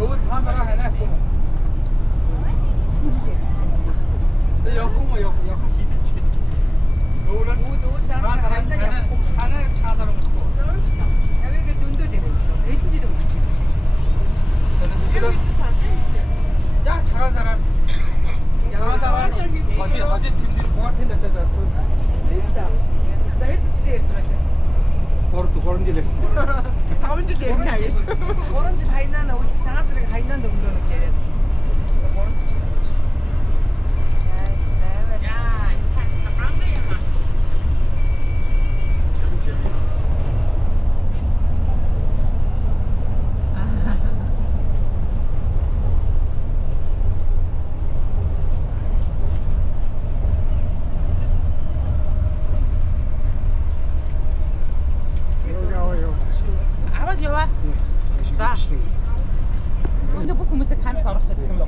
Ủa sao mà ra hay nè không? Bây giờ không mà giờ khác gì chứ? Doğulan 하나 차사람 먹고. 여기가 정도 되어 있어. 왠지도 모르지. 야 잘한 사람. 잘한 사람 어디 팀들 공할 텐데 저저. За хэд ч дээр ярьж байгаа. Гурван жил ярьсан. 5 жил ярьна гэж. 3 жил хайнаа цагаасрыг хайнаа өнгөрөө гэж яриад. 3 жил. Аваад яваа. За. Өнөө бүх хүмүүсээ камерт оруулах гэж байна.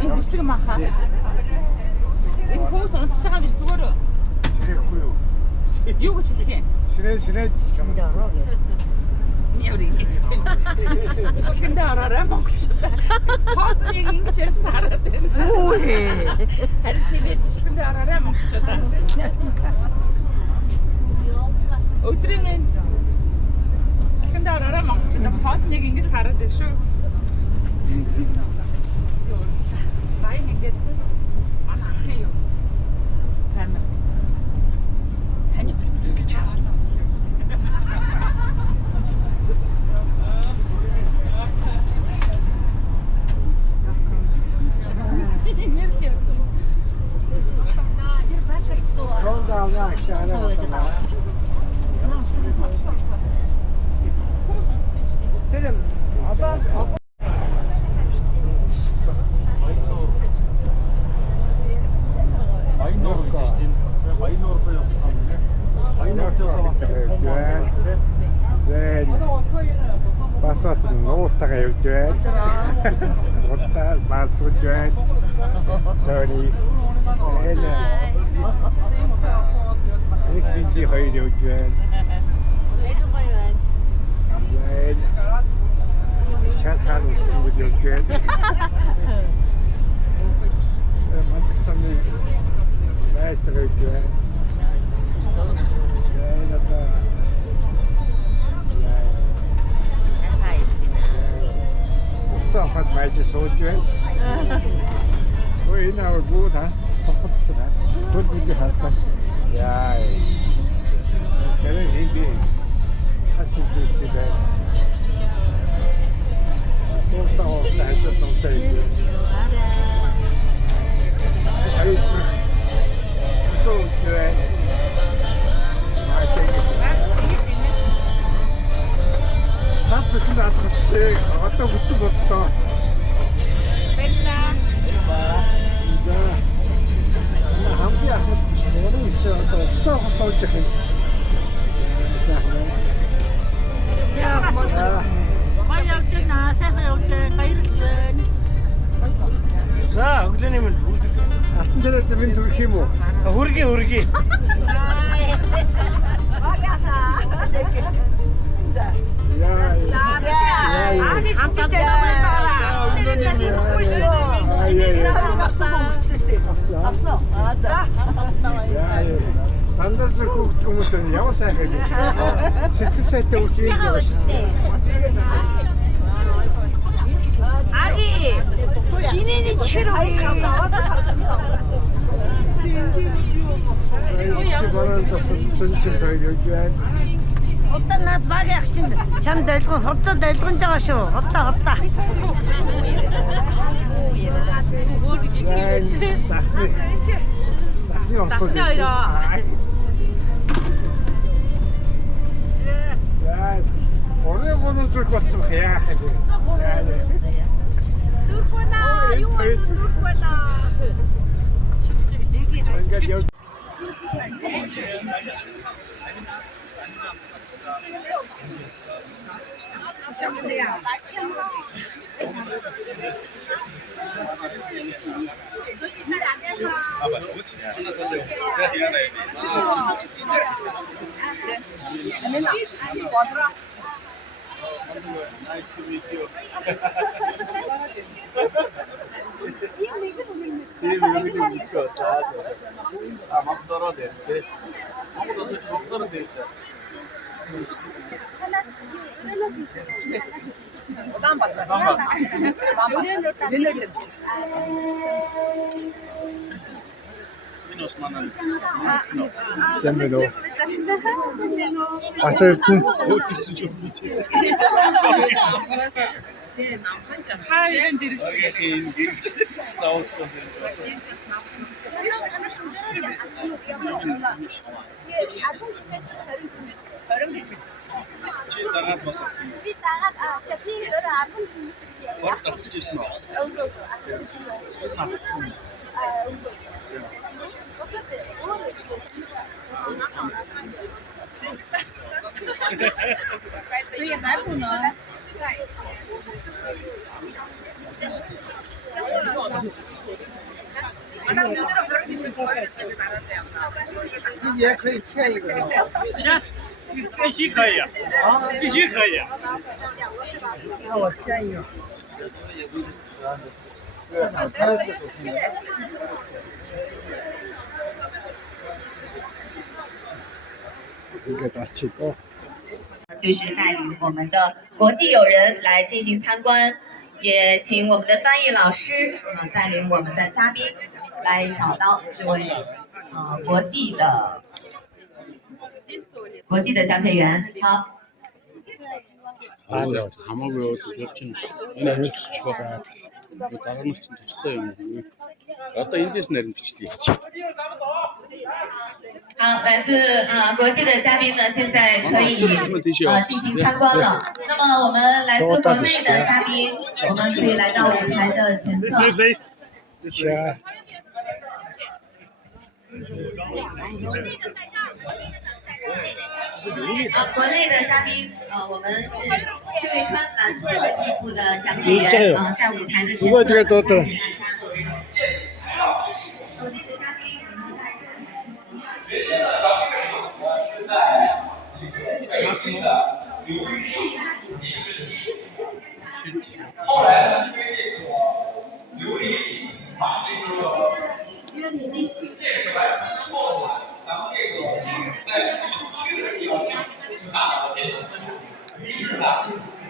Энэ бичлэг махаа. Энэ хүмүүс онцож байгаа биш зүгээр. Ширэхгүй юу? Юу гэж хэлэх юм? Шинэ чамд ороо гэ. Яурий гэсэн. Бичлэгэнд ороорой монголчуудаа. Хооцныг ингэж ярьж хараад байна. Үгүй. Харин тэгээд бичлэгэнд ороорой монголчуудаа. Өдрийн энд бичлэгэнд ороорой монголчуудаа хооцныг ингэж хараад байна шүү. За ингэж манай ахын юу? Камер. Таны гэж чаар. Тэр одоо Хайнуур гэж тийм. Хайнуур буюу Зэн Батбат нуутагаа явж байна. Нуутаа баацж байна. Sorry. Их чи хоёр явж байна. Шахал үсгэж явж байна. Мантсаны майстер явж байна. Цаахад майж сууж байна. Ой энэ аваа гоо та тохотсоо. Түр бид хатас. Яа. Тэрэн hindi хатж үзээ. Суултаа хатаж томтой. Ай. Суултаа. Хатсан атгах одоо бүтэн боллоо. баярлалаа. За. Хамгийн ахад өөрөө их одоо цаа хасуулж явах юм. Сайхан. Яа. Гоё явж байна. Сайхан явж байна. Баярлж байна. За, өглөөний минь бүгд алтан царайд минь төрөх юм уу? Хүргээ. Дандаас хүмүүс яваа сайхан. Сэтгэл сайтай үсээ. Аги. Гинэний чихэр уу? Худаа над баг ах чинь чам долгон худаа долгонж байгаа шүү. Худаа. Дахны хоёроо. За. Орой гонол зүрх болсон яах вэ? Зүрх байна. Юу вэ? Зүрх байна. Ингээд яв. Nice to meet you. Odan bakar. Gelir Sen beni o. Açtırdın. Ötüsü çok iyi. Hayır, derim. Sağ konferansı.所以还不能。自己也可以签一个。签，必须可以，必须可以。那我签一个。就是带领我们的国际友人来进行参观，也请我们的翻译老师带领我们的嘉宾来找到这位国际的讲解员。好。 아니요, 다 먹어요. 그렇진 않아요. 다른 것도 있어요. 어떤 인디스 내린 비슷해. 好，来自国际的嘉宾呢，现在可以进行参观了。那么我们来自国内的嘉宾，我们可以来到舞台的前侧。国内的嘉宾，我们是这位穿蓝色衣服的讲解员在舞台的前侧给大家。国内的嘉宾，我们在这里。原先呢，咱们这个场呢是在北京的琉璃厂进行一个洗礼，后来呢，因为这个琉璃把这个建设完之后呢，咱们这个在厂区的地方大大减小，于是呢，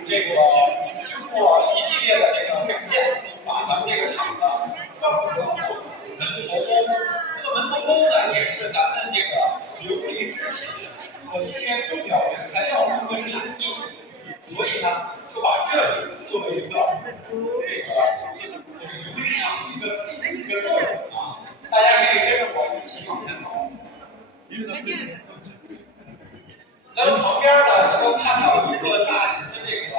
这个经过一系列的这个改变，把咱们这个厂子放入了门头沟。这个门头沟呢，也是咱们这个琉璃制品和一些重要原材料的一个产地，所以呢，就把这里作为一个这个琉璃厂的一个作用啊。大家可以跟着我一起往前走。咱们旁边呢，能够看到一个大型的这个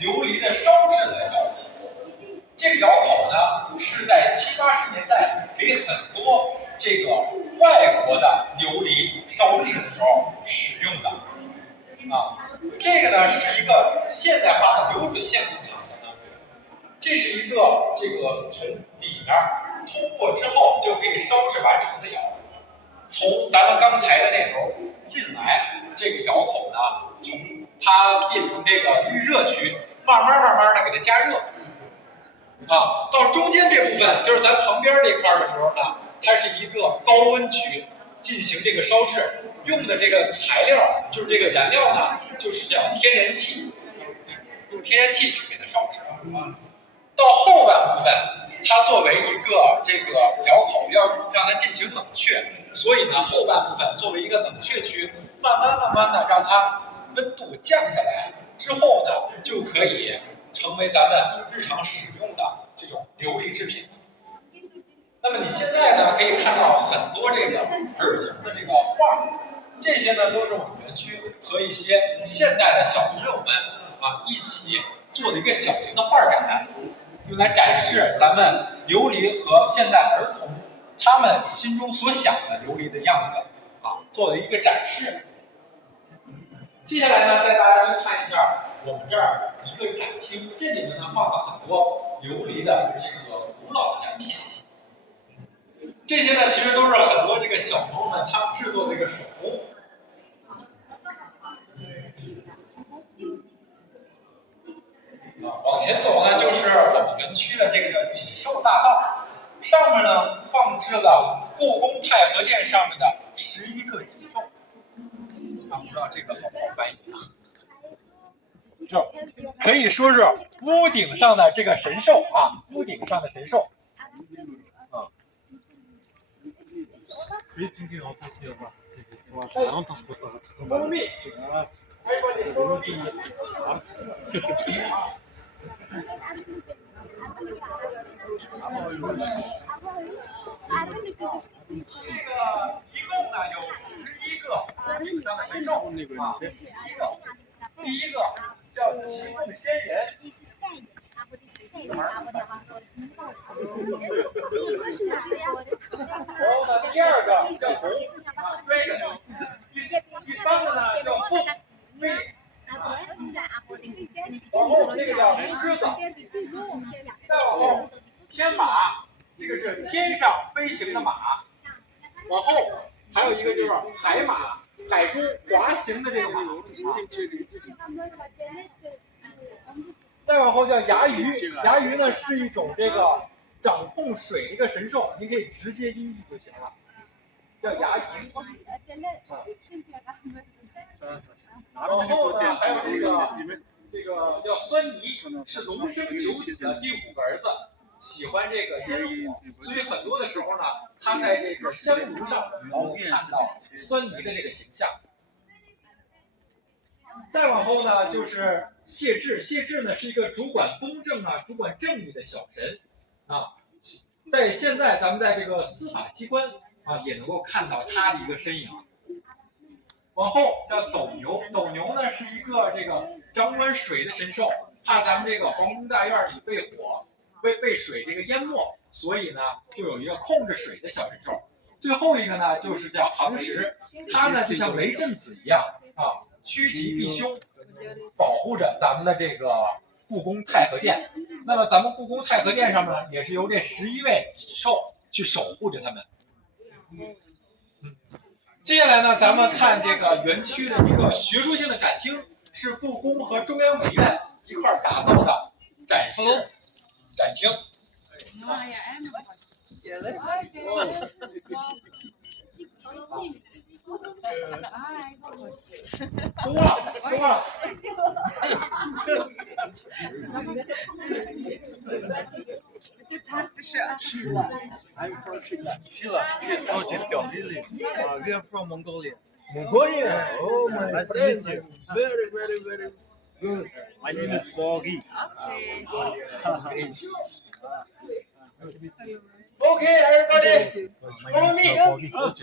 琉璃的烧制的窑口。这个窑口呢，是在70、80年代给很多这个外国的琉璃烧制的时候使用的啊。这个呢是一个现代化的流水线工厂，相当于这是一个这个从里面通过之后就可以烧制完成的窑。从咱们刚才的那头进来，这个窑口呢，从它变成这个预热区，慢慢的给它加热，啊，到中间这部分就是咱旁边这块的时候呢，它是一个高温区进行这个烧制，用的这个材料就是这个燃料呢，就是叫天然气，用天然气去给它烧制。到后半部分，它作为一个这个窑口，要让它进行冷却。所以呢，后半部分作为一个冷却区，慢慢的让它温度降下来之后呢，就可以成为咱们日常使用的这种琉璃制品。那么你现在呢，可以看到很多这个儿童的这个画，这些呢都是我们园区和一些现代的小朋友们一起做的一个小型的画展，用来展示咱们琉璃和现代儿童他们心中所想的琉璃的样子做的一个展示。接下来呢，带大家去看一下我们这儿一个展厅，这里面呢放了很多琉璃的这个古老的展品。这些呢，其实都是很多这个小朋友们他们制作的这个手工。前走呢，就是我们园区的这个叫锦寿大道，上面呢放置了故宫太和殿上面的11个锦兽。啊，不知道这个好不好翻译啊？就可以说是屋顶上的这个神兽啊，屋顶上的神兽。啊。蜂蜜。一共呢有11个屋顶上的神兽啊，11个。第一个叫奇凤仙人。然后呢，第二个叫红啊 ，dragon。第三个呢叫凤。往后这个叫狮子，再往后天马，这个是天上飞行的马。往后还有一个就是海马，海中滑行的这个马。再往后叫牙鱼，牙鱼呢是一种这个掌控水的一个神兽，你可以直接音译就行了，叫牙鱼。然后呢，还有这个叫酸泥，是龙生九子的第5个儿子，喜欢这个烟火，所以很多的时候呢，他在这个香炉上能够看到酸泥的这个形象。再往后呢，就是谢志，谢志呢是一个主管公正啊、主管正义的小神啊，在现在咱们在这个司法机关啊，也能够看到他的一个身影。往后叫斗牛，斗牛呢是一个这个掌管水的神兽，怕咱们这个皇宫大院里被火、被水这个淹没，所以呢就有一个控制水的小神兽。最后一个呢就是叫行石，它呢就像雷震子一样啊，趋吉避凶，保护着咱们的这个故宫太和殿。那么咱们故宫太和殿上面呢，也是由这11位锦兽去守护着他们。接下来呢，咱们看这个园区的一个学术性的展厅，是故宫和中央美院一块打造的展示展厅。多了。Sheila, yes, really. We are from Mongolia. Mongolia? Oh, my nice to meet you. Very, very, very good. My name is Bogi. Okay, everybody, follow me. Yeah, good, good.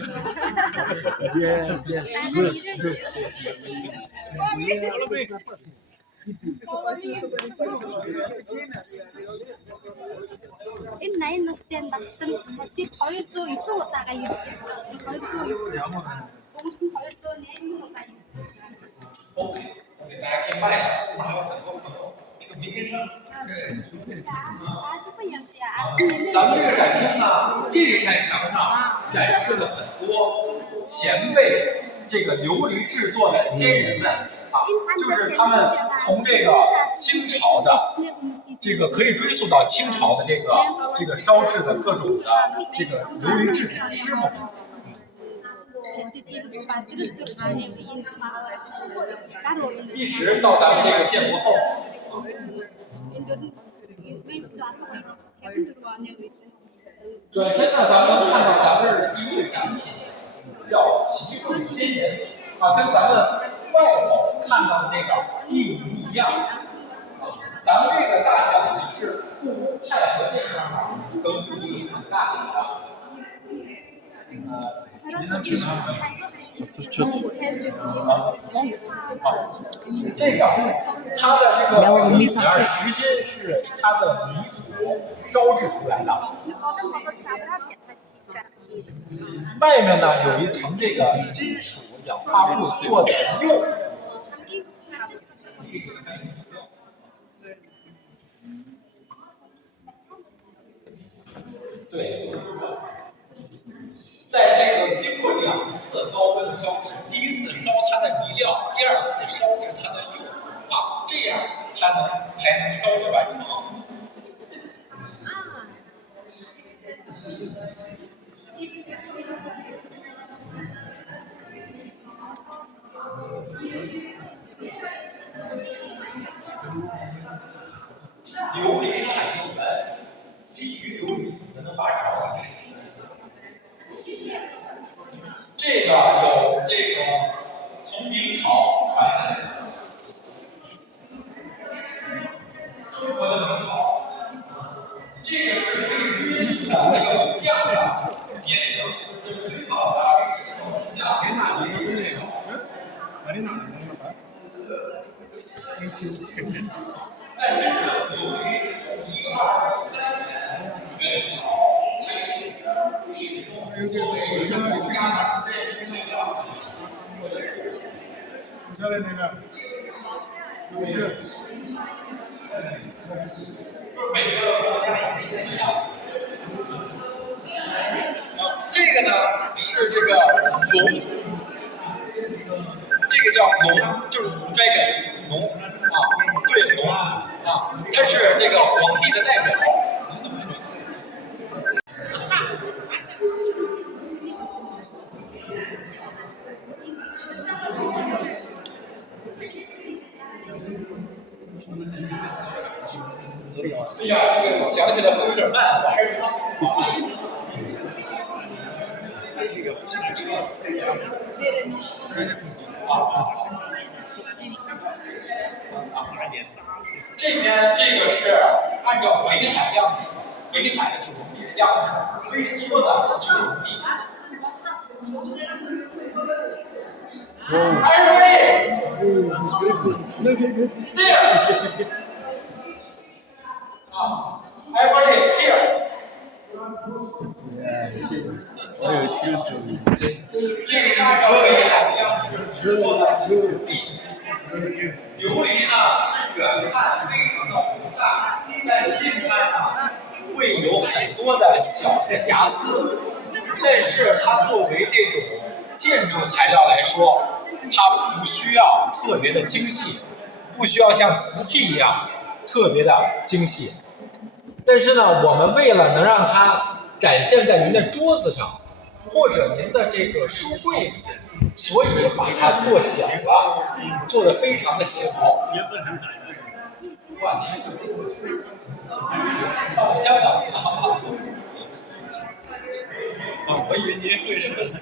Follow me. Энэ 80 настай настан хатыг 200 9 удаагаа ирж байгаа. 200 Ямар Өнгөрсөн 208 удаа ирж OK， 大家可以卖了，还有很多朋友这个名人。咱们这个展厅呢，这扇墙上展示了很多前辈这个琉璃制作的先人们啊，就是他们从这个清朝的这个可以追溯到清朝的这个烧制的各种的这个琉璃制品的师傅们。一直到咱们这个建国后。转身呢，咱们看到咱们这儿的第一个展品叫奇凤仙人啊，跟咱们外头看到的那个一模一样。咱们这个大小呢是故宫太和殿上跟故宫很大小的。这个它的这个里面实心是它的泥土烧制出来的，外面呢有一层这个金属氧化物做的釉。对。在这个经过2次高温的烧制，第一次烧它的泥料，第2次烧制它的釉啊，这样它能才能烧制完成。琉璃产业园基于琉璃能发展。这个有这个从明朝传来的，中国的明朝，这个是可以追溯的，还有这样的年龄，就是最早的这样。在真正由于1223年元朝开始使用作为国家建筑材料。每个国家有不一样。这个呢是这个龙，这个叫龙，就是 dragon 龙啊，对龙啊，它是这个皇帝的代表，能这么说。哎呀，这个讲起来会有点慢，我还是让速度慢一点。这边这个是按照北海样式，北海的九龙壁样式微缩的九龙壁。Everybody，这样。Everybody here。这个是按照北海的样式制作的九龙壁。琉璃呢是远看非常的宏大，在近看呢会有很多的小的瑕疵，但是它作为这种建筑材料来说，它不需要特别的精细，不需要像瓷器一样特别的精细。但是呢，我们为了能让它展现在您的桌子上，或者您的这个书柜里，所以把它做小了，做得非常的小。香港啊，我以为您会认识。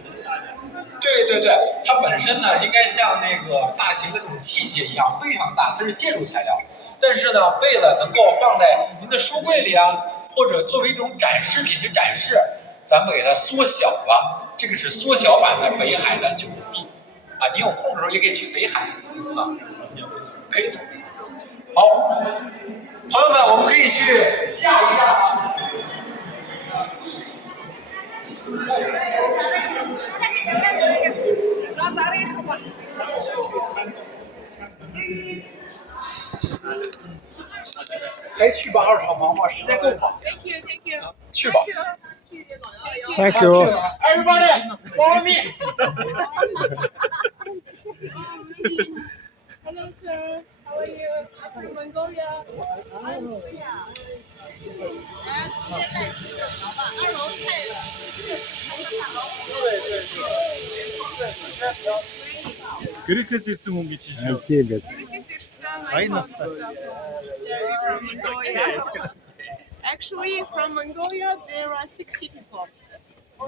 对对对，它本身呢，应该像那个大型的这种器械一样非常大，它是建筑材料。但是呢，为了能够放在您的书柜里啊，或者作为一种展示品去展示，咱们给它缩小了。这个是缩小版的北海的九龙壁啊，你有空的时候也可以去北海啊，可以走。好，朋友们，我们可以去下一站啊。还去吧，2场忙吗？时间够吗？去吧。Thank you. Everybody, follow me. Hello, sir. How are you? I'm from Mongolia. Mongolia. Actually, from Mongolia, there are 60 people.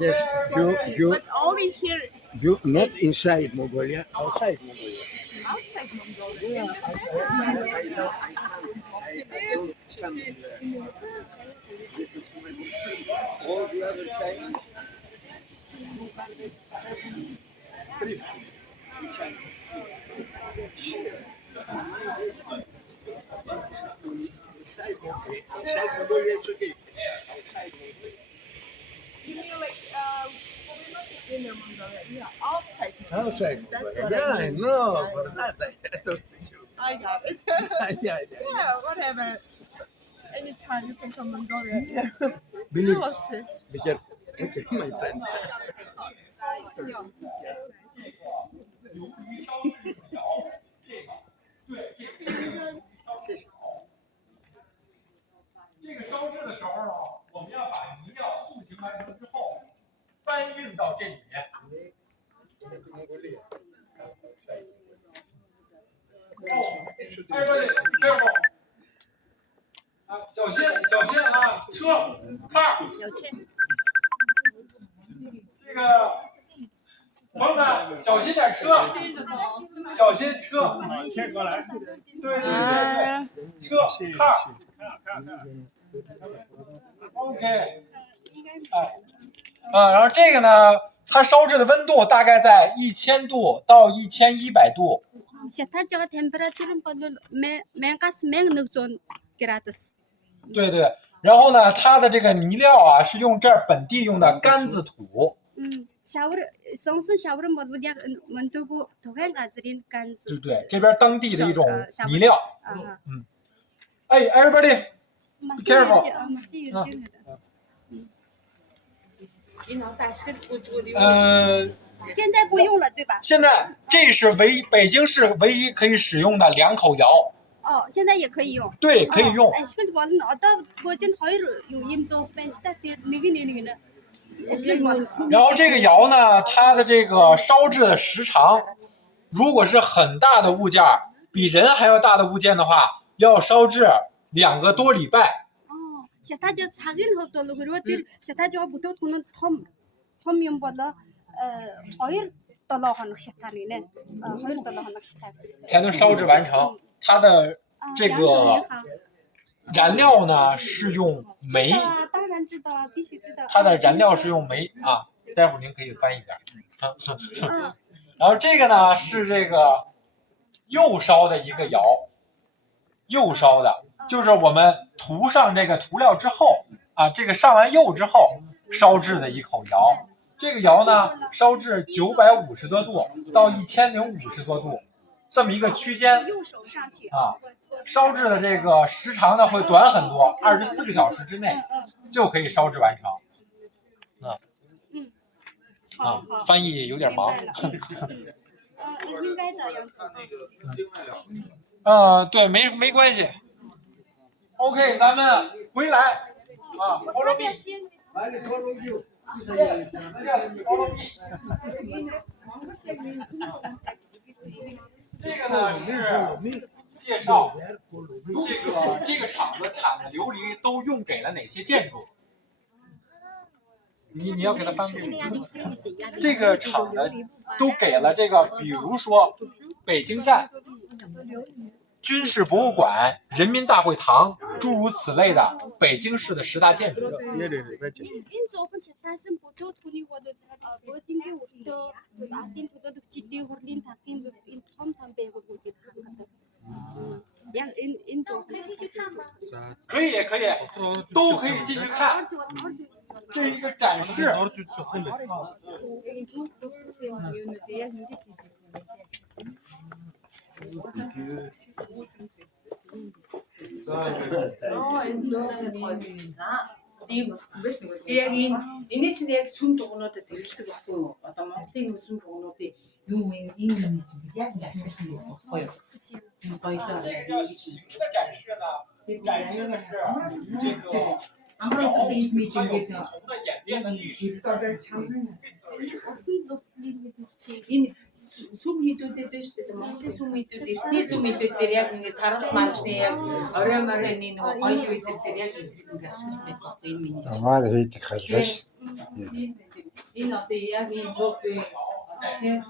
Yes, But only here, you not inside Mongolia, outside Mongolia. outside Mongolia. All the other time. Inside Mongolia, it's okay. Outside Mongolia. You mean like, we're not in Mongolia, yeah, outside Mongolia. Outside That's Mongolia. what Yeah, I I mean. know. For that, I don't think you. I got it. Yeah. Yeah, whatever. Anytime you can come Mongolia. Yeah. Believe Tell us it. be careful. Okay, my friend. 进到这里面。Everybody, careful！ 啊，小心啊！车，car。这个朋友们小心点车，小心车。贴过来。对，车，car。OK。然后这个呢，它烧制的温度大概在1000度到1100度。샤타지가 템퍼레처는 별로 맨가스 맨600 그라드스. 对对，然后呢，它的这个泥料啊是用这儿本地用的甘子土。샤워 송순 샤워는 뭐 그냥 원두고 도간 가지린 간즈. 对，这边当地的一种泥料。哎 ，everybody careful。现在不用了，对吧？现在这是北京市唯一可以使用的2口窑。哦，现在也可以用。对，可以用。然后这个窑呢，它的这个烧制的时长，如果是很大的物件，比人还要大的物件的话，要烧制2个多礼拜。哦，샤타지 작은 호텔로 그러들 샤타지가 보통은 톰 용보다2달 하는 샤타리네. 2달 하는 샤타. 才能烧制完成。它的这个燃料呢是用煤。当然知道，必须知道。它的燃料是用煤啊，待会儿您可以翻一点。然后这个呢是这个釉烧的一个窑，釉烧的，就是我们涂上这个涂料之后啊，这个上完釉之后烧制的一口窑。这个窑呢烧制950多度到1050多度，这么一个区间啊。烧制的这个时长呢会短很多，24个小时之内就可以烧制完成。翻译有点忙。应该这样。对，没关系。OK， 咱们回来啊 ，follow me。Follow me。这个呢是介绍这个厂子产的琉璃都用给了哪些建筑？你要给他翻译。这个厂子都给了这个，比如说北京站、军事博物馆、人民大会堂，诸如此类的北京市的10大建筑。可以，都可以进去看。这是一个展示。Энэ чинь яг сүм дугуйнуудад хэрэглэдэг байхгүй юу? Одоо Монголын сүм дугуйнуудын юу энэ чинь яг ашигласан юм байхгүй юу? Гоёлоо. 展示的是这个。 Амраас ийм ингээд энэ сүм хийдүүдэд байна шүү дээ. Монголын сүм хийдүүд, эртний сүм хийдүүд дээр яг ингээд сарвал маргашны яг орой моройны нөгөө гоёл үйдэр дээр яг ингээд ашигласан байдаг байхгүй энэ миний. Амар хийдэг халбаш. Энэ одоо яг энэ бог бий. Тэгээд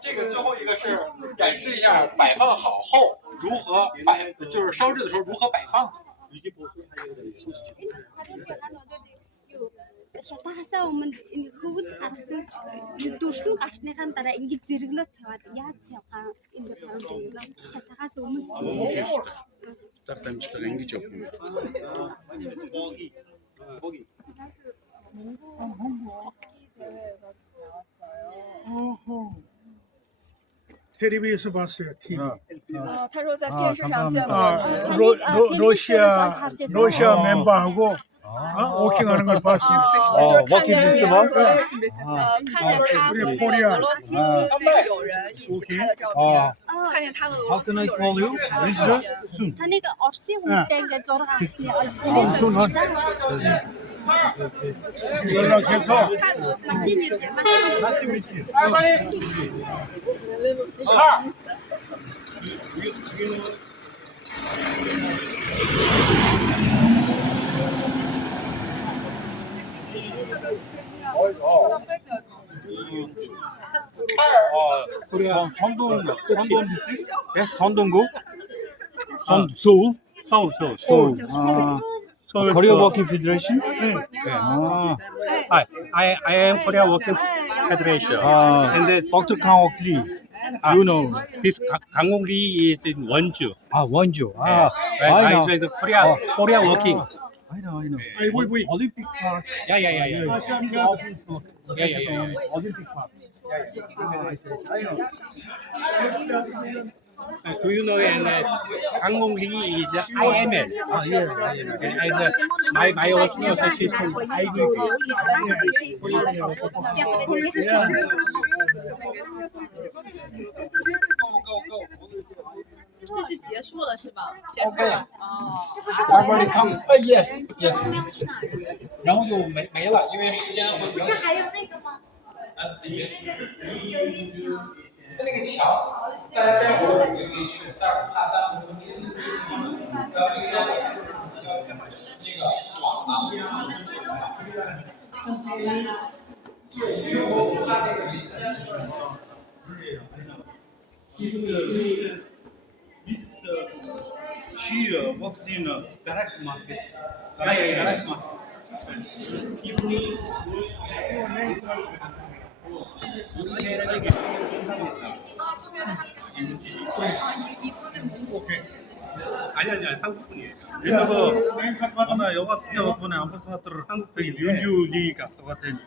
这个最后一个是展示一下摆放好后如何就是烧制的时候如何摆放。 Шатахасаа өмнө энэ хөвд гаргасан дүрсэн гарсныхаа дараа ингэж зэрэглээд тавиад яаж тавихаа ингэ тавьж байна. Шатахаас өмнө тар дамжлага ингэж явах юм. TV에서 봤어요. TV. 他说在电视上见过。 러시아 멤버하고 워킹하는 걸 봤어요. 워킹리스트 막? 우리 코리아. How can I call you? Visitor? Soon. Таныг Орсын хүмүүстэй ингээд зураг Soon, huh? 연락해서 машин ирж Nice to meet you. 선동 district? 예? 선동구? 서울? 서울. 서울 코리아 워킹 페더레이션? 네. I am Korea Working Federation. And then Dr. Kang Ok Lee. You know, this Kang Ok Lee is in Wonju. 원주. I know. Korea Working. I know. Wait. Olympic Park. Yeah. Olympic Park. Do you know Kang Ok Lee is IML? And my working association IBB. 这是结束了是吧？结束了。哦。 Yes。然后就没了，因为时间会比较。不是还有那个吗？有一面墙。那个墙，大家待会儿就可以去，但是我怕耽误时间。这个网啊。She works in a direct market. Direct market. 아니 한국분이에요. Ana yoga tutacak bana ambasador 한국분이 윤주 갔어 같은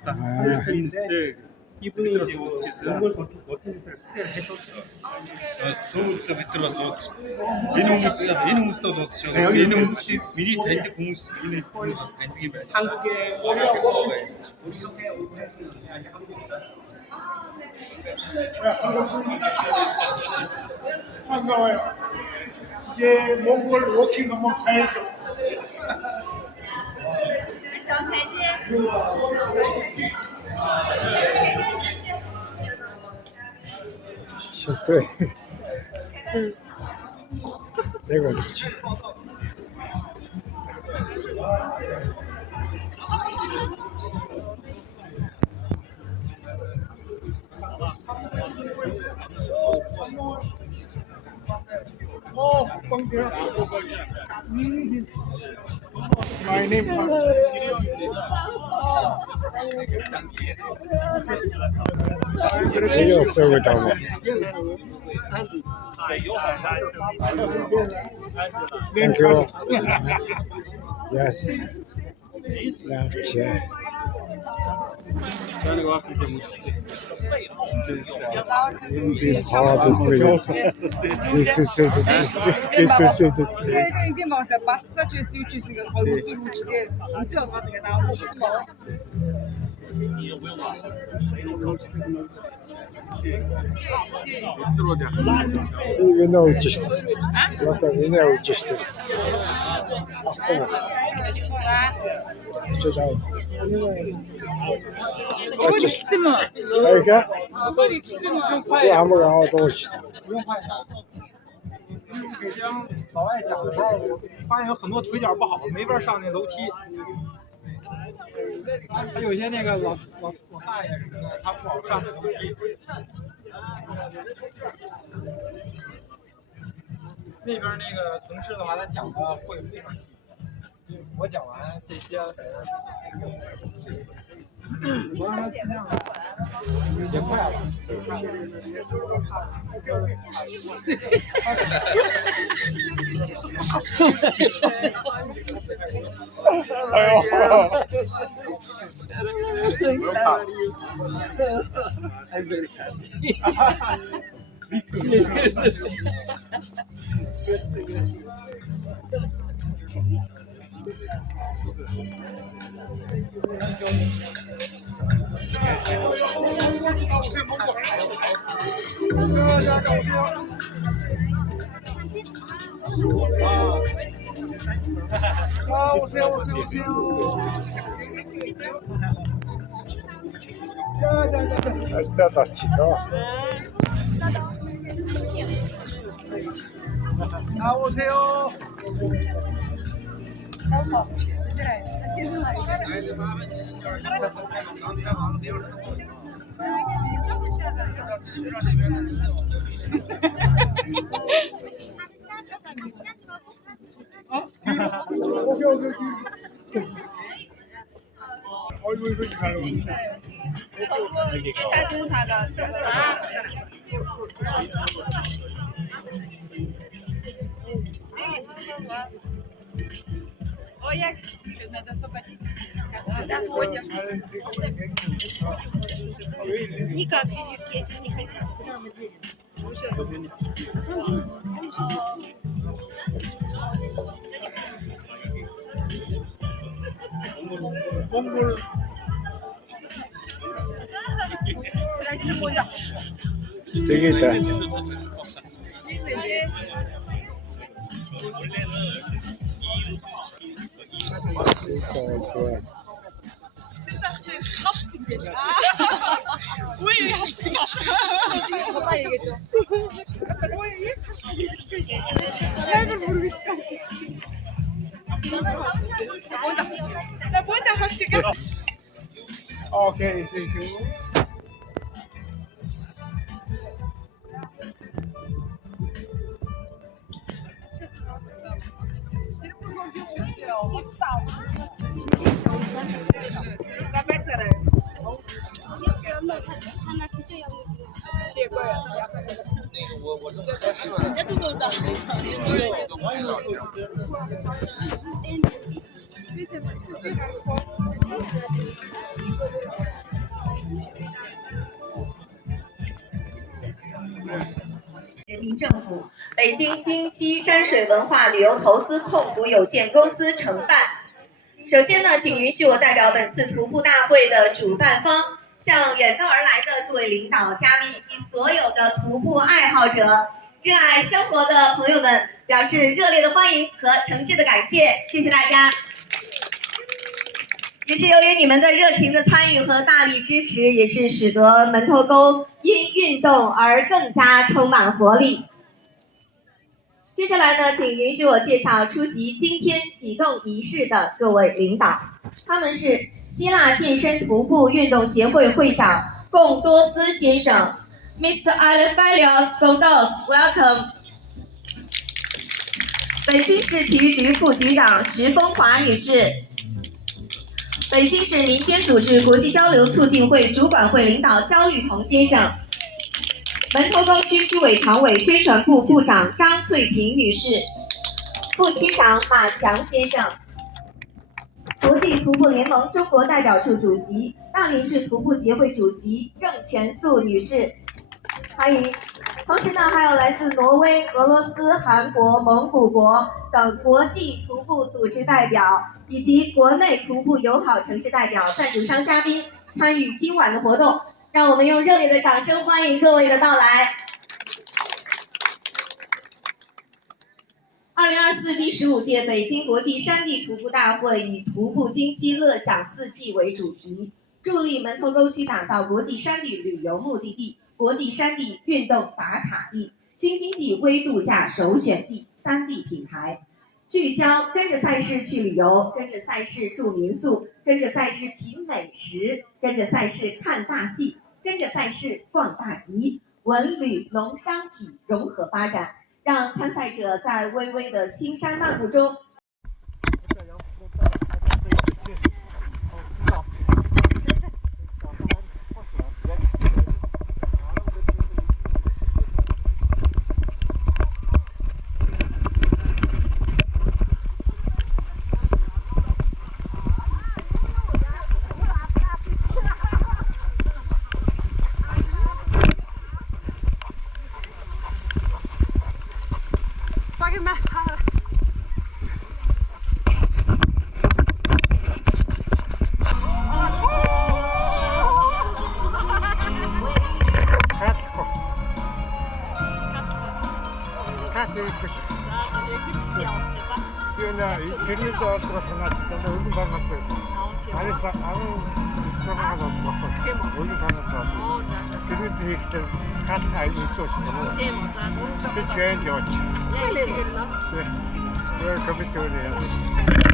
인데 이분이 이제 몽골 버킷리스트를 소개를 해줬어요. 서울부터 밑들어서 이놈부터 넣었죠. 이놈부터 미리 된데 공무스 이놈 공무스 된게 말. 한국의 우리 이렇게 오픈했으면 한국이다. 반가워요. 이제 몽골 워킹 한번 가야죠. 小台阶。 对，那个 My name is 이거 저거 담아. Thank you. Yes. Yeah. Эдийн багсаа батсаач байсан юу ч гэсэн ингээд гоё үгүй хүчтэй үгүй болоод ингээд аваад өгсөн байна. Вина учишь. Это вина учишь. Что там? Ой, чистимо. Ага. Ой, чистимо. Я могу учить. 老外讲的，发现有很多腿脚不好，没法上那楼梯。还有些那个老大爷什么的，他不好上那楼梯。那边那个同事的话，他讲的会非常细。我讲完这些，我让他尽量也快了。Это 치죠. 나오세요. 어이구 이거 잘 나오네. Ника в визитке не хотят. 되겠다. 좋아. 오케이, 땡큐. 하나 드셔야 되지.人民政府北京京西山水文化旅游投资控股有限公司承办。首先呢，请允许我代表本次徒步大会的主办方，向远道而来的各位领导、嘉宾以及所有的徒步爱好者、热爱生活的朋友们，表示热烈的欢迎和诚挚的感谢，谢谢大家。也是由于你们的热情的参与和大力支持，也是使得门头沟因运动而更加充满活力。接下来呢，请允许我介绍出席今天启动仪式的各位领导，他们是希腊健身徒步运动协会会长贡多斯先生 ，Mr. Alefilios Kondos，welcome。北京市体育局副局长石风华女士。北京市民间组织国际交流促进会主管会领导焦玉彤先生，门头沟区区委常委宣传部部长张翠萍女士，副区长马强先生，国际徒步联盟中国代表处主席、大连市徒步协会主席郑全素女士，欢迎。同时呢，还有来自挪威、俄罗斯、韩国、蒙古国等国际徒步组织代表，以及国内徒步友好城市代表、赞助商嘉宾参与今晚的活动。让我们用热烈的掌声欢迎各位的到来。2024第15届北京国际山地徒步大会以“徒步京西，乐享四季”为主题，助力门头沟区打造国际山地旅游目的地、国际山地运动打卡地、京津冀微度假首选地3地品牌，聚焦跟着赛事去旅游，跟着赛事住民宿，跟着赛事品美食，跟着赛事看大戏，跟着赛事逛大集，文旅农商体融合发展，让参赛者在巍巍的青山漫步中。олдгоо санаачтай өргөн тарнагтай. Арис 19 сард боллоо. Өргөн тарнагтай. Тэр хийхдээ кат хай хийсүүс. Тийм үү. Би чэнд яваач. Яг чигээр нөө. Тийм. Яг компьютер яа.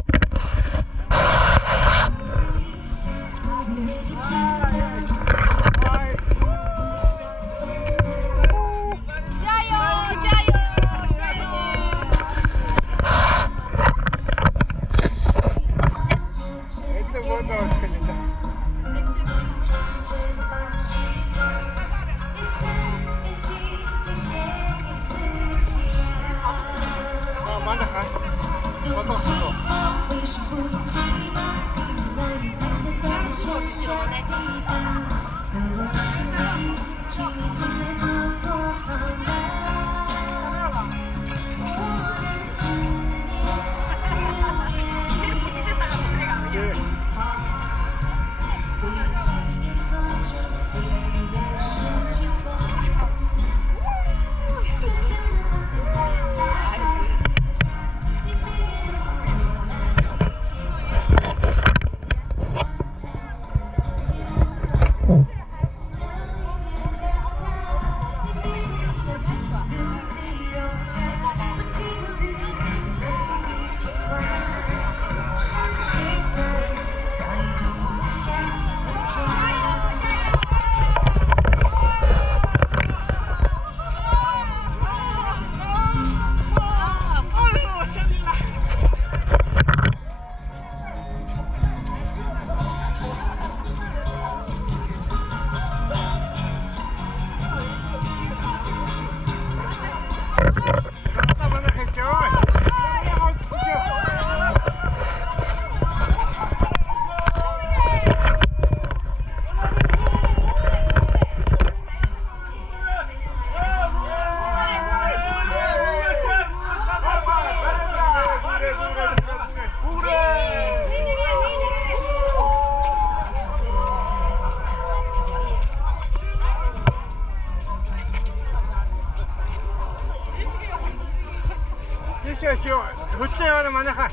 хөтлөө манайха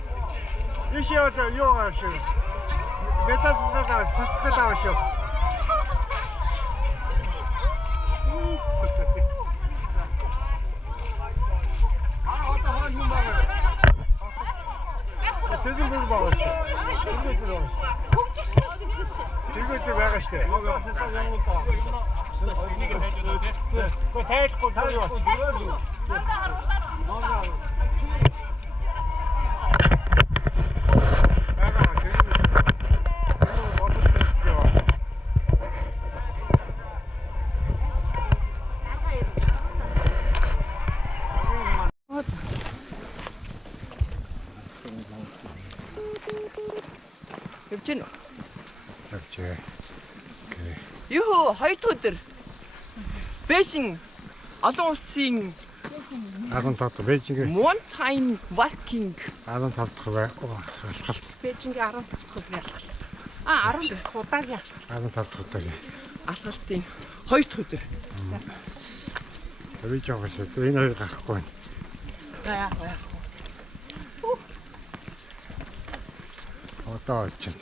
иш юу ааш бетазаа сэтгэл ааш Тэдэн бүр байгаа шүү. Тэргүүтэй байгаа шүү. Энийг хайж өгөө те. Гэхдээ тайлахгүй таа юу болчих. Явчихна уу? Явчээ. Юу хоёр дахь өдөр Бээжин олон улсын 15 Бээжинг Mountain walking 15 дахь алхалт. Бээжингийн 15 дахь өдрийн алхалт. 10 дахь удаагийн 15 дахь удаагийн алхалтын хоёр дахь өдөр. Би жогоос энэ хоёр гахгүй байна. За яах вэ? Одоо очив.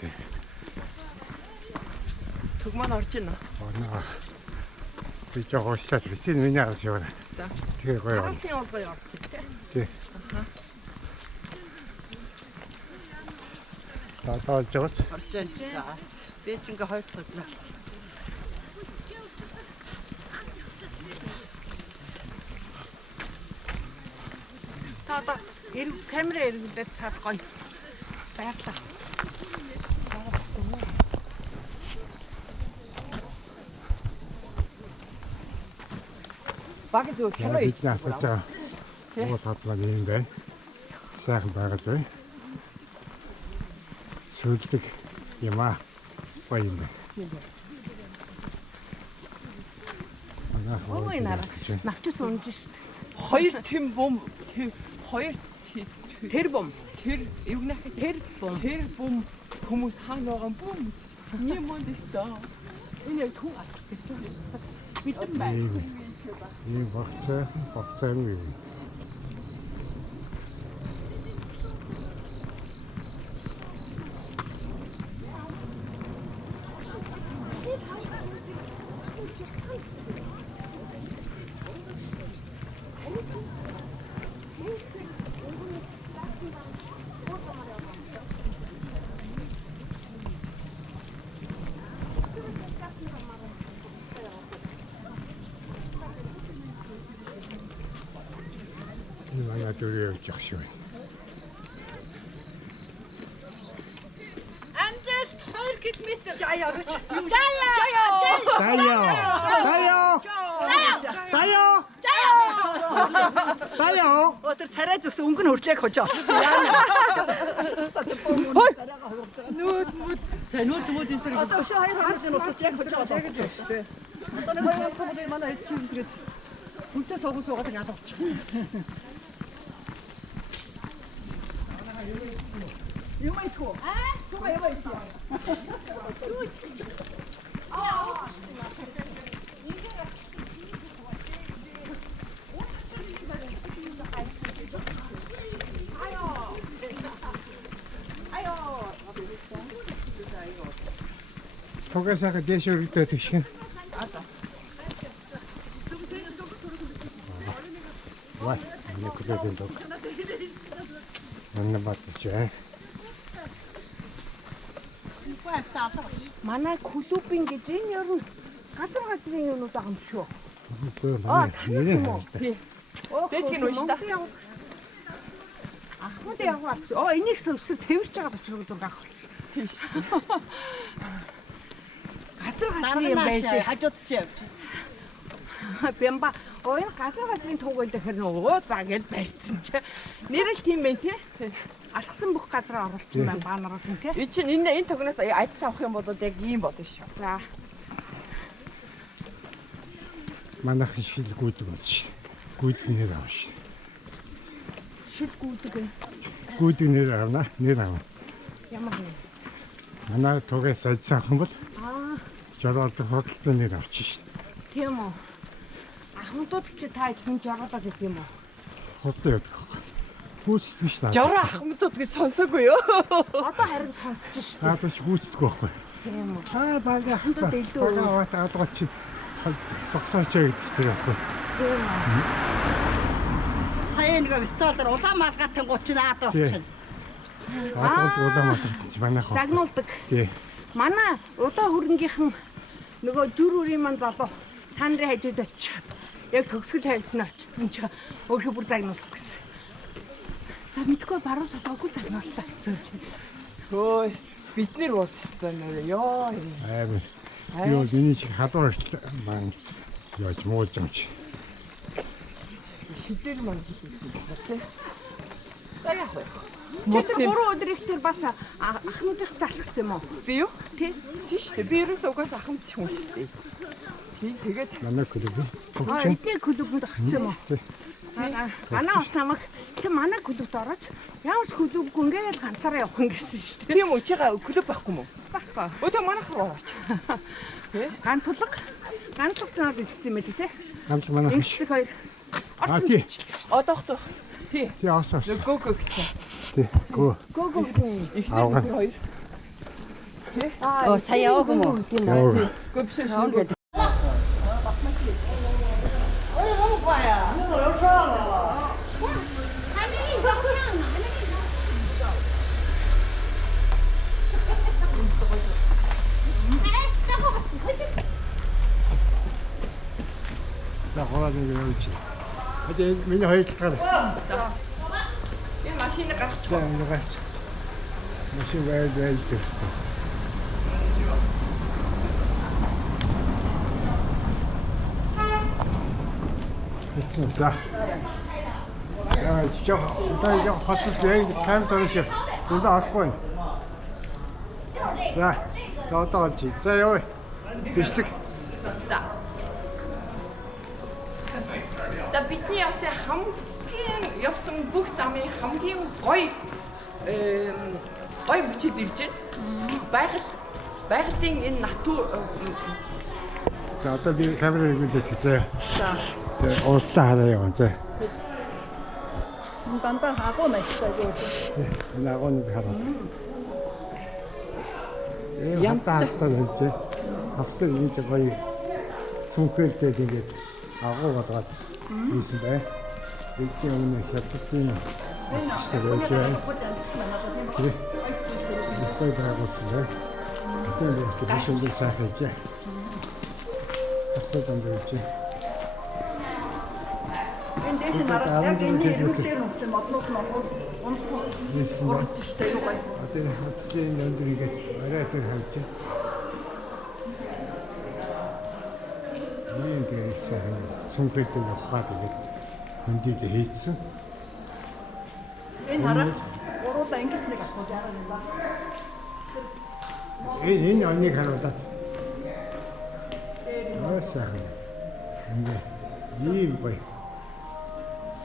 Төг маань орж ийн үү? Оноо. Би жогоос чад тийм миний араас яваа. За. Тэгээ гоё. Аасны олгоо орж ийн тий. Тий. Одоо жогоос. Орж ийн. За. Бээжингийн хоёр дахь өдөр. Та камера эргэлдээд цаад гоё. Баярлалаа. Багийн зөв кино хийж наатаа. Oo татлаг юм байна. Сайхан байгаад бай. Сүлдэг юм аа. Гоё юм байна. Ой нара. Навчс унж шít. Хоёр тэм бом хоёр тэр бом тэр юу нэх тэр бом хүмүүс хаана байгаа бом не мондста энэ яг туу гэж битэн байна. Ийм багцаа юм. Манай дөрөв явж шүү. Амжилт 2 км. Заяа гэж. Заяа. Өдөр царай зүс өнгө хүртлээг хожоо. Нүүд энэ төр. Одоо өшөө 2 хоногийн усад яг хожоо одоо. Одоо нэг хоёр хоногийн манай эд шиг тэгээд хүнтэй суугаад ядууч. Юмайхоо. Суугаа яваа. Тугасаага дэшүүртэй тэгшин. Вай, нэг күлээдэн дог. Манай батчаа. Манай клубын гэж энэ ер нь газрын юмнууд байгаа юм шүү. Дэд гин үү та? Ахмад яваад. Энийг өсөв тэрж байгаа учраас зураг авах болсон. Тийш. Газрын юм байж хажууд ч явж. Бямба энэ газрын туг гэдэг хэрнээ өө за гэж барьсан чи. Нэрэл тийм байх тий. Алхсан бүх газраа оруулсан байна баанарууд нь тий. Энэ чинь энэ тугнаас айдас авах юм бол яг ийм болно шүү. За. Манайх шил гүйдэг болж шин. Гүйдэг нэр авах шин. Шил гүйдэг. Гүйдэг нэр авна, нэр авна. Ямар нэр? Манай тугаас айдсан ах юм бол жороод хөдөлтөд нэр авчих шин. Тийм үү. Ахмадууд чи та хүн жороод гэдэг юм уу? Хөдөлтөд явдаг. Гүйцэд биш та. Жороо ахмадууд гэж сонсоогүй юу? Одоо харин сонсож шүү. Наадад ч гүйцэдэг байхгүй. Тийм үү. Багы ахмадууд илүү. Багаваад аалгач цогсооч гэдэг тийм байхгүй. Тийм үү. Сая нэг стол дээр улаан малгатын 30 наад болчихно. Улаан малгатч манайх. Загнуулдаг. Тий. Манай улаан хөрөнгийнхэн нөгөө зүр үрийн маань залуу та нарын хажууд очиод яг төгсгөл хайлтанд очсон чи өөрөө бүр загнуулсан гэсэн. За мэдгүй баруун солгоогүй загнуултаа хэцүү. Хөөе бид нэр уус хэвээр нэр ёо. Аймаг. Юу миний чи хадуур маань яаж муулж юм чи. Шидэр маань хийсэн тий. За яах вэ? Чи тэр 3 өдөр их тэр бас ахмадынхтай алхсан юм уу? Би юу? Тий. Тийш үү. Би ерөөсөө угаас ахмад хүн шүү дээ. Тий тэгээд манай клуб. Эдний клубэнд очсон юм уу? Манай бас намайг чи манай клубт орооч. Ямар ч клубгүй ингээл ганцаараа явах юм гэсэн шүү дээ. Тийм үү? Чигаа клуб байхгүй юм уу? Байхгүй. Өөдөө манайх руу орооч. Тий. Ганцлог танаад ирсэн юм тий. Ганц манайх. Эцэг хоёр. Тий. Одоохтой. Тий. Тий асаас. Гөө гэсэн. Тий. Гөө. Ахнаа хоёр. Тий. Сая ог юм уу? Гөө биш шүү. За хороолын явууч. Хадаа миний хоёр талаар. За. Энэ машиныг гаргачих. За энэ гарч. Машин байл гэсэн. За. Я хоцос яг камераар шиг үндэ авахгүй. За. За одоо олж. За яваа. Бичлэг. За. За бидний явсан бүх замын хамгийн гоё бичиж ирж байна. Байгалийн энэ натур. За одоо би камерыг мэдээ хийzээ. За. Тэгээ уурлаа хараа яваа зэ. Дандаа агуу найтай юу. Энэ агууныг хараа. Янзтай хэлжээ. 합성 이제 거의 중클 때 되게 하고 가다 있는데 이렇게 오늘 협박되는 시절에 그래 이걸 봐고 있어요. 그때 이렇게 미션들 시작했지. 합성단들 있지. Deze naar het werk in Nederland op de matloop nog wordt steeds bij. 어떤 학생들에게 말해들 할지 이게 있어요. 중국도 역할이 문제가 있어. 이 나라 오로다 인기치가 고자라는다. 이 언니 가로다. 알았어. 근데 이 뭐야?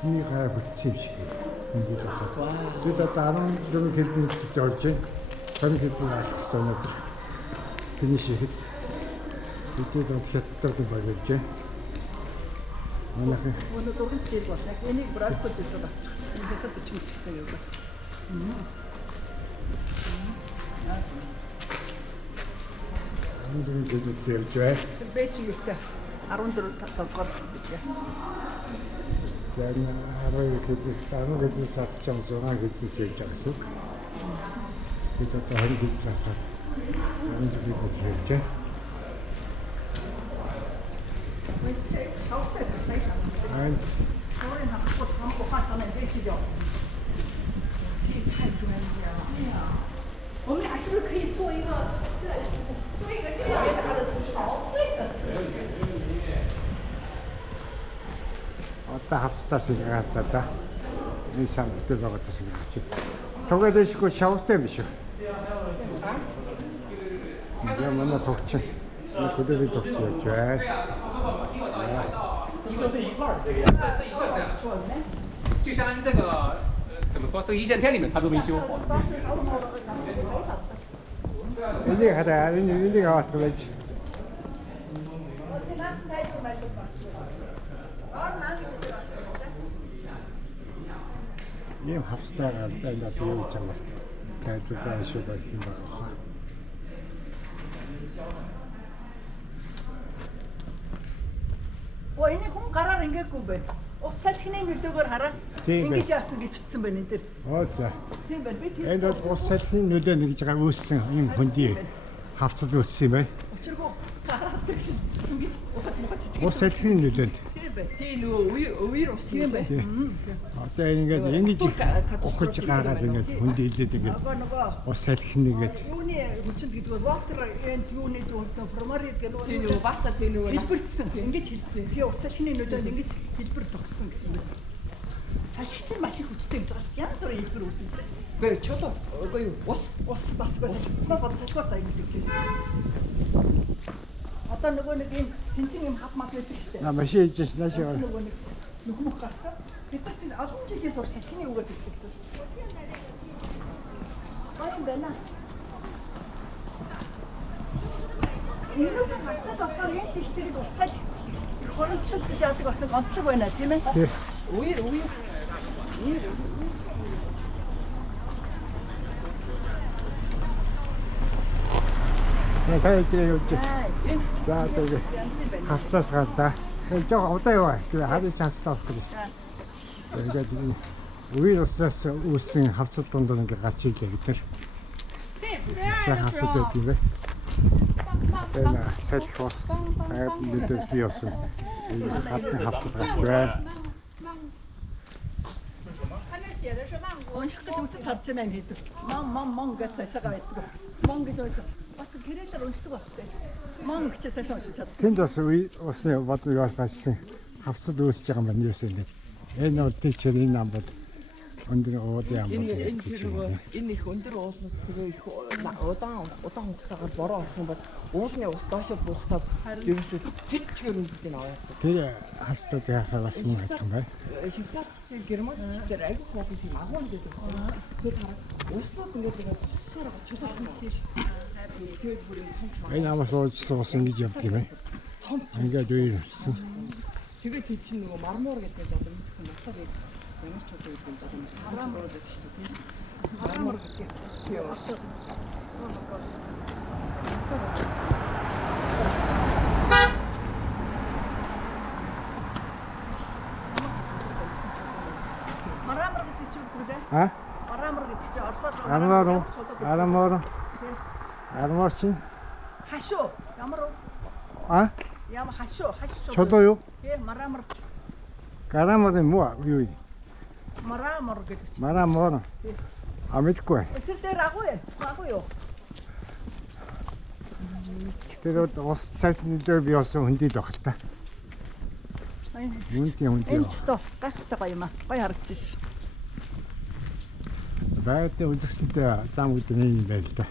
이 가야 붙이시기. 문제가. 그다 다른 좀 결정 좋지. 저는 결정 왔어요. 피니시. 이때도 어떻게 했다고 말했지? 오늘 또 한테 왔어. 괜히 브라스코 됐어. 이게 또 치고 있어요. 오늘은 그래도 제일 좋아해. 배치 있다. 아론들 다 걸었을게. 저는 하루 이렇게 다른 것도 사서 정성한 것도 제일 작습. 그래도 또 하루 이렇게 작아. 사람들이 어떻게 했지? 아니.我们俩是不是可以做一个这样大的陶醉的？ 어따 합스타 생각했다. 이 사람들 먹었다 생각했지. 저거 드시고 샤워스 때미셔. 이제 뭐나 독침. 그들이 독침이죠. 一个是一块儿，这个样子，这一块这样，就相当于这个怎么说？这个一线天里面它都没修好。 이제 가라. 이제 가서 그렇지. 이 합스타가 일단 비어 있잖아. 대표가 쉬고 힘들어. 와, 이네 공 가라 인게 꾸베. 살히는 일도걸 하라. 인게 자스기 붙은 분들. 어자. 애들 옷살힌 누드는 제가 웃음 이 본디 합스도 웃으면. 어쩌고 가라 뜻이 인게 옷살힌 누드. 티누 위로 쓰게. 어때 이게 인기 옷을 가가지고 본디 이게 옷살힌 게. 요네 무슨 비도 와트라 엔 요네 또 프로마리 게 티누 바사 티누 리프츠 인게 티 옷살힌 누드 인게 리프츠 똑같은 거. 사실 진 맛이 고치된 줄 알았어. 양소리 입으로 웃을 때. 그 저도 그 옷 바스 나서 사실 왔어 이거. 어떤 누구는 진짜님 합막을 뜻이대. 나 맛이 있지. 다시 와. 누구 못 갔어? 그때 아주 움직이게 더 사진이 오게 됐겠어. 아유 내나. 이렇게 맞춰서 사람이 뒤집히고 사진. 그거는 쓰지 않고 가서 안 쓰고 있나 팀에? 네. 우유. 네, 가야지 여기. 자, 저기 합스타스 갔다. 저 어때요? 그래, 하루 합스타 그래. 여기가 우유로 써서 우승 합스 돈도는 게 같이 되겠더라. 자, 합스 되기네. 내가 새 코스, 뉴스 비었어. 같은 합스가 좋아. 写的是万国。 원시가 좀 닫지는 해도 망 같아 사가했고 망 그저 와서 기레들 온시도 왔을 때망 그치 세상 진짜 근데서 우리 어서 왔다 와서 같이 합스도 시작한 번 뉴스인데 애너 티처리 남부 언들 어디 안 보고 энэ их өндөр уулс тэгээ удаан хугацаагаар бороо авах юм бол уулсны ус доошо буухтаа ерөөсөө тэтгэр өнгөтэй аваад. 그래 합스도 대학에 왔으면 했던 Швейцарчдын германчдын аягүй хоосон тийм агуун гэдэг. Тэгээд хараа ууснууд ингээд буссаар чулуурсан тийш. Тэгээд бүрийн том. 애 남아서 소송 이제 없기네. 이게 되게 тэгээд тийм чинь нөгөө мармуур гэдэг одоо мэдхгүй ноцоо гэдэг. Ямар ч удаа гэдэг юм мармуур гэдэг чинь. Мармуур гэдэг. Тийм. 아르마로, 아르마로, 아르마신. 하쇼. 야마로. 아? 야마 하쇼. 저도요. 예, 마라마로. 가라마는 뭐야, 유이. 마라마로 그래. 마라마로. 아미트코. 틀때라고 해. 라고요. 그래도 어스차이스니도 비어서 흔디도 갔다. 운띠요. 엔치도 깎다가 이마. 빠야르지. 나한테 우직신 때야 짬 있더니 내일다.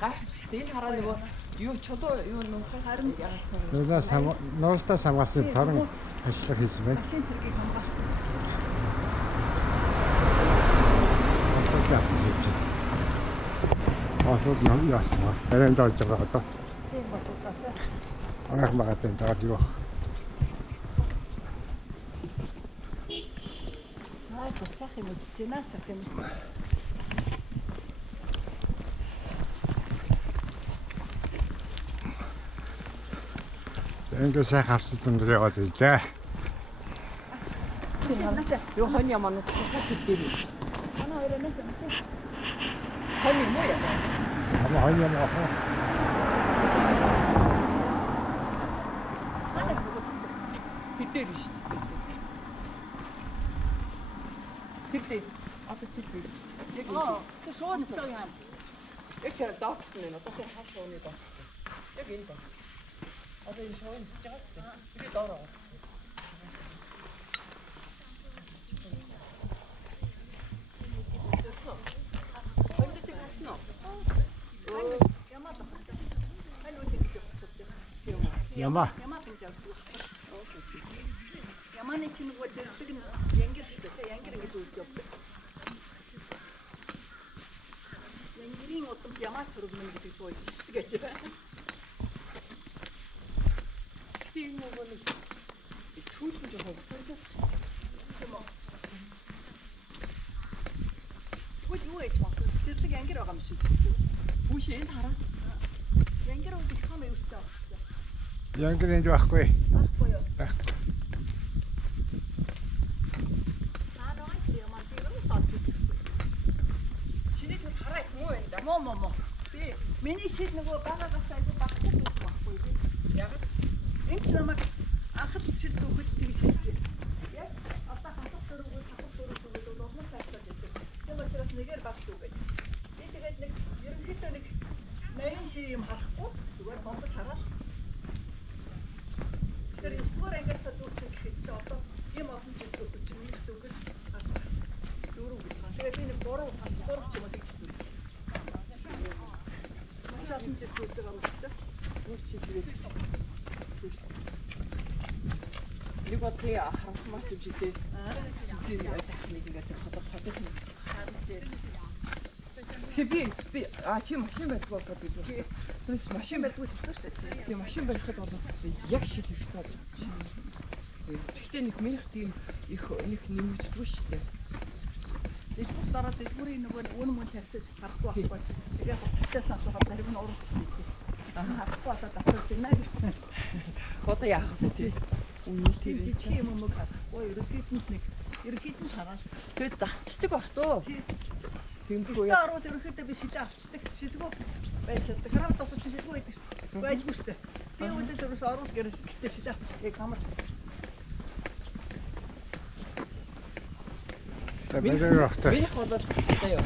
아, 스테인 하라는 거. 요 저도 요 농사를 그러다 사고 놀다 사왔을 다른 시작했으면. 신들기 감봤어. 어서 때 앞서지. 어서 여기 왔어. 베란다 쪽으로 갔다. 오늘 막았던 데 가지고. 아, 그 사람이 뭐 지나서 그냥. 앵겨서 합수던 데가 어디 있대? 요 허니야만 놓고 그때리. 하나 이러면서 허니 뭐야? 아마 아니야 뭐. 그때리. 그때 앞에 그때. 그 소원 있어요. 이렇게 나왔으면 어떻게 하셔니까. 여기 있다. 아들 이 소원 있었어. 이리 따라와. 야마. 야만의 친구가 제일 쓰긴 연결했을 때 연결한 게 좋죠. 연결이 어떤 야마스러운 게 있고 있겠지만. 스티브는 소심 좀 하고 소심. 뭐. 왜 좋았어? 저렇게 연결하고 가면 수 있어. 무시해 알아? 연결하고 하면 웃다. 연결해 줘 갖고 해. 보여. 뭐뭐뭐. 미니 시트는 거 바가가 사이즈 박스 놓고 왔고 이게. 야가. 엔치나 막 아까 시트도 그때 되게 됐어. 예? 아빠 한쪽 들고 너무 잘 됐대. 내가 제가 네개를 박스 오게. 이때가 이런 했더니 내시 하고 그걸 너무 잘했어. 그래 스토어에서 줬을 때 저도 이 모든 짓도 그치도 그치 가서 도로 그치. 그래서 이제 보러 가서 보러 좀 어디 있지. 마셔준 짓도 들어가면 있어. 그렇지 그래. 이거 돼야 하루만 좀 줄게. 이제 얘기가 더 비 지금 машина 그거 갖고 그래서 машина 또 있었어. 이 машина 갖고 왔을 때 якши что. Тэхтэн их не может слушать. И старат избори нэг өнөмөн тавьчих харахгүй байхгүй. Тэгээд хэвчээс асуухад зарим нь урах хийх. Харахгүй атаа тасалж байна. Хото яах вэ? Үнэхээр чи юм уу? Ой, ерөөхдөө шараад. Тэгээд засчдаг бах тоо. Тэмхүү яа. Старууд ерөөхдөө би шилээ авчдаг. Шилгүү байж чаддаг. Хараад тосч шилгүү байдаг шүү дээ. Байжгүй шүү дээ. Би үүдээс ерөөс оруулах гэрээс гэтээ шилээ авчдаг. Камар. Миний холод таяа.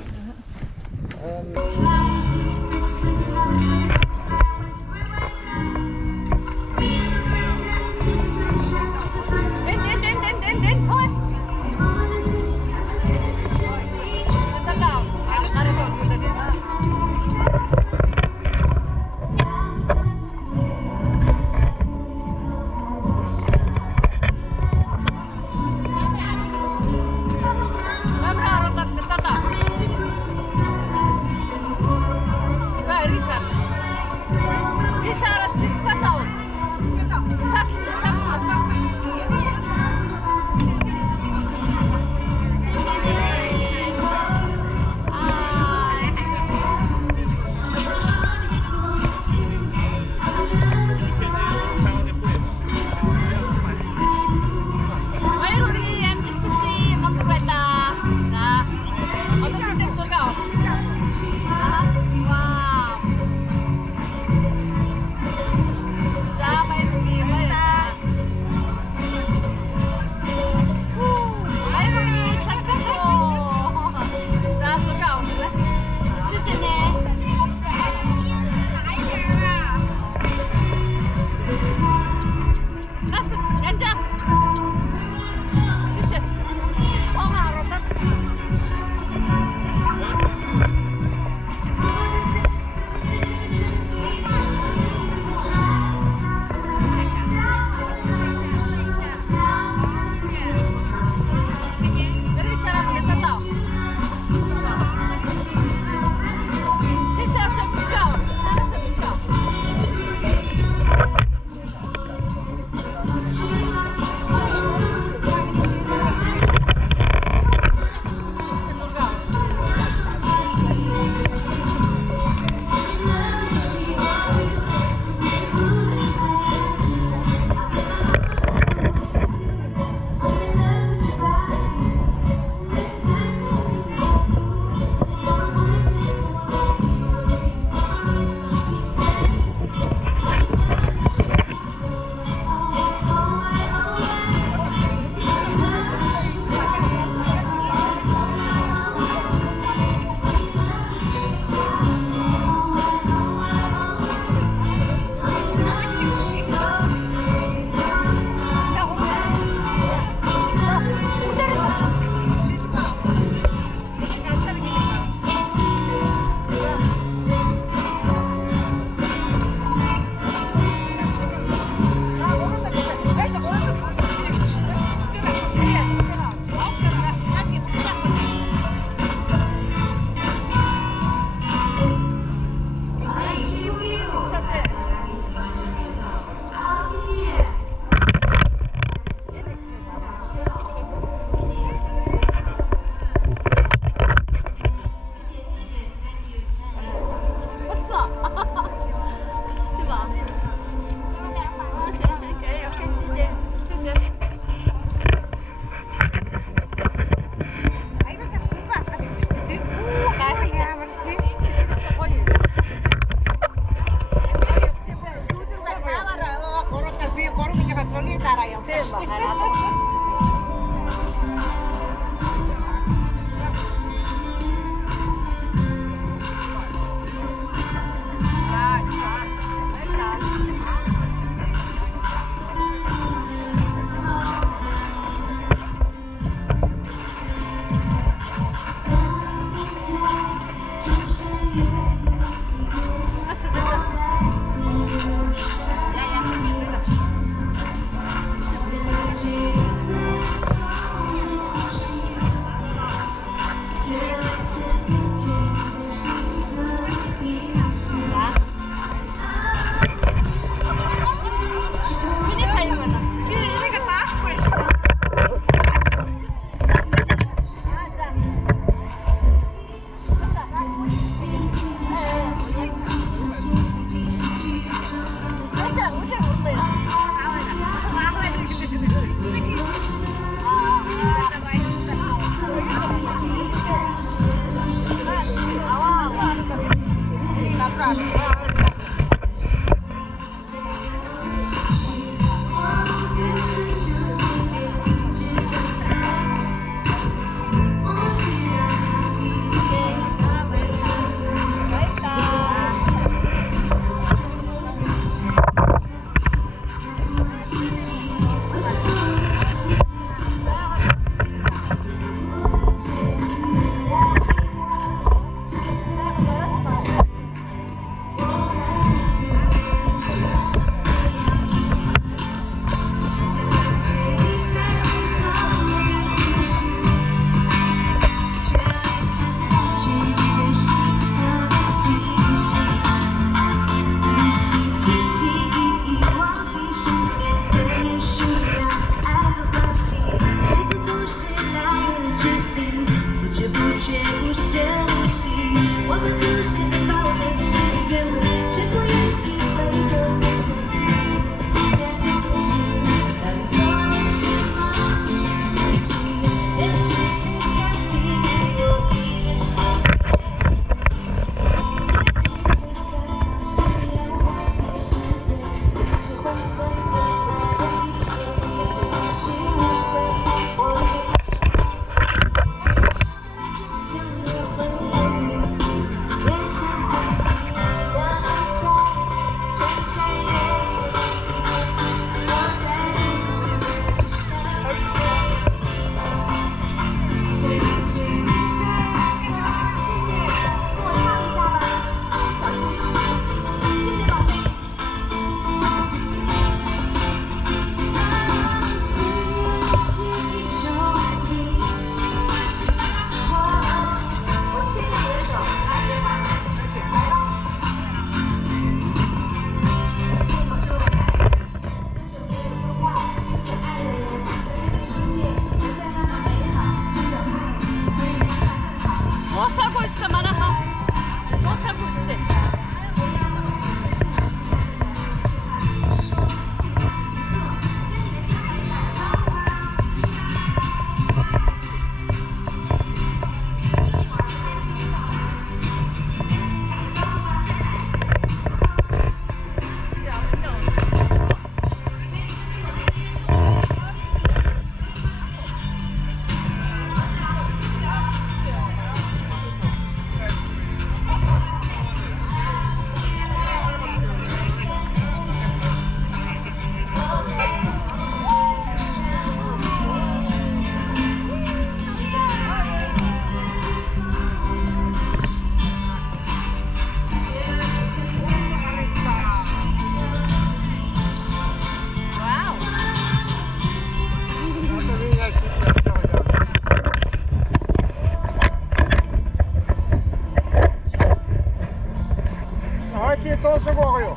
뒤에 또 쓰고 가요.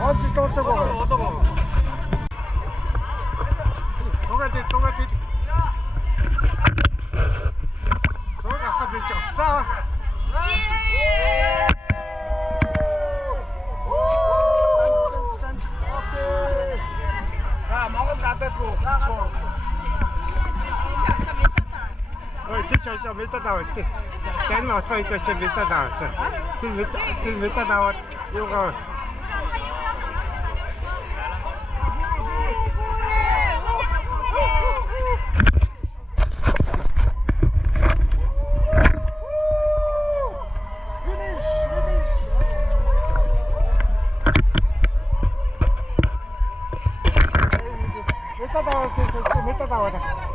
어찌 또 쓰고 가요. 똑같아. 저기 아까도 있죠. 자. 자, 먹으면 다 됐고. 진짜 몇 달 나왔지? 걔는 어떻게 있었지? 몇 달 나왔어? 몇 달 나왔? 이거. 몇 달 나왔지? 몇 달 나왔다?